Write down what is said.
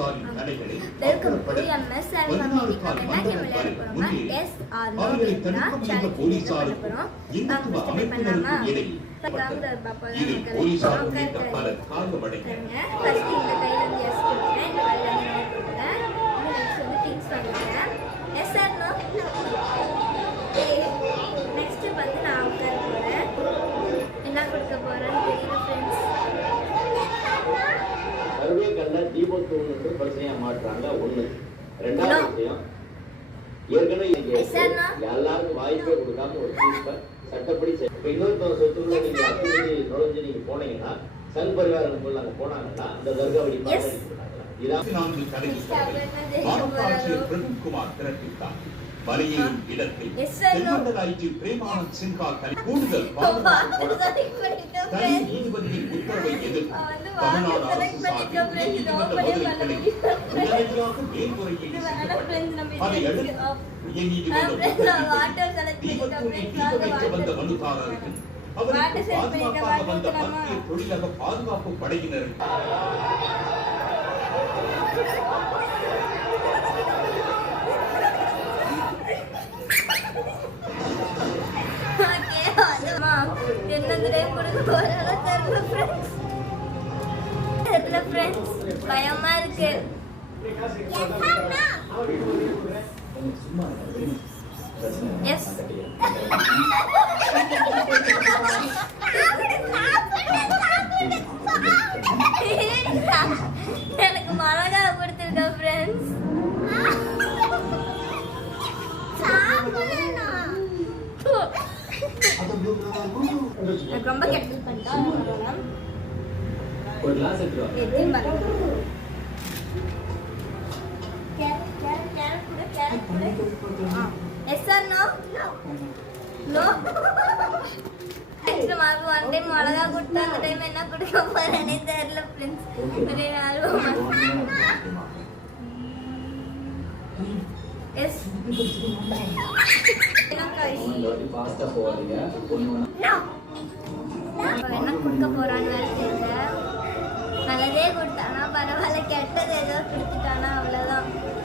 போலீசாரின் தலைகளை அவர்களை தடுக்க முயன்ற போலீசாருக்கும் இந்துத்துவ அமைப்பினருக்கும் இடையில் இதில் போலீசார் உள்ளிட்ட பலர் காயமடைந்தனர். தீபத்தூண் பிரச்சனையா மாற்றாங்க. ஒண்ணு. ரெண்டாவது விஷயம், ஏற்கனவே எல்லாருக்கும் வாய்ப்பே கொடுக்காம ஒரு தீர்ப்பை சட்டப்படி இன்னொருத்தவங்க சொத்துக்குள்ள நீங்க அத்துமீறி நுழைஞ்சு நீங்க போனீங்கன்னா சங் பரிவாரம் அங்க போனாங்கன்னா அந்த தர்கா வழிபாடு பிரதீப்குமார் திரட்டித்தார். பலியின் இடத்தில் தென்மண்டல ஐஜி பிரேமானந்த் சின்ஹா கூடுதல் தனி நீதிபதியின் உத்தரவை எதிர்த்து தமிழ்நாடு அரசு சார்பில் நீதிமன்ற மதுரை கிளையில் உடனடியாக மேல்முறையீடு செய்யப்பட்டது. அதையடுத்து உயர்நீதிமன்ற தீபத்தூணில் தீ வைக்க வந்த மனுதாரருக்கு அவருக்கு பாதுகாப்பாக வந்த மத்திய தொழிலக பாதுகாப்பு படையினருக்கு பயமா இருக்கு. எனக்கு மிளகா கொடுத்துருக்க ஃப்ரெண்ட்ஸ். ரொம்ப கெட்டல் பண்ணிட்டோம். ஒரு கிளாஸ் மிளகா கொடுத்தா அந்த டைம் என்ன கொடுக்க போறேனே தெரியல ஃப்ரெண்ட்ஸ். ஒரே ஆல்பம் என்ன கொடுக்க போறான்னு வேற தெரியல. நல்லதே கொடுத்தானா பரவாயில்ல, கெட்டது ஏதோ கொடுத்துட்டானா அவ்வளவுதான்.